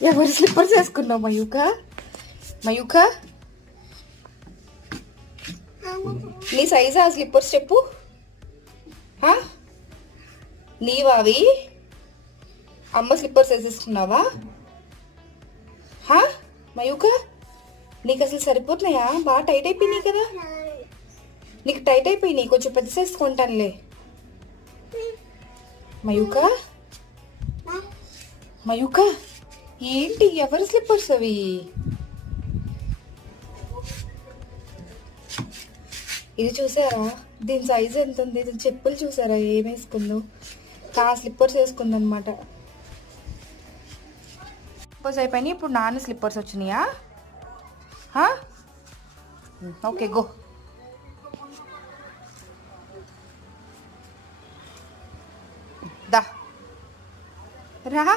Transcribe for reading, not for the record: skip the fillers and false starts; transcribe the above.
ఎవరి స్లిప్పర్స్ వేసుకున్నావు మయూక? మయూక నీ సైజా ఆ స్లిప్పర్స్ చెప్పు. నీవా అవి? అమ్మ స్లిప్పర్స్ వేసేసుకున్నావా? మయూక నీకు అసలు సరిపోతున్నాయా? బాగా టైట్ అయిపోయినాయి కదా. నీకు టైట్ అయిపోయినాయి, కొంచెం పెద్ద సైజ్ కొంటానులే. మయూక మయూక ఏంటి ఎవరి స్లిప్పర్స్ అవి? ఇది చూసారా, దీని సైజ్ ఎంత ఉంది? దీని చెప్పులు చూసారా ఏం వేసుకుందో? స్లిప్పర్స్ వేసుకుందనమాట. స్లిప్పర్స్ అయిపోయినాయి, ఇప్పుడు నాన్న స్లిప్పర్స్ వచ్చినాయా? Okay go. దా రా.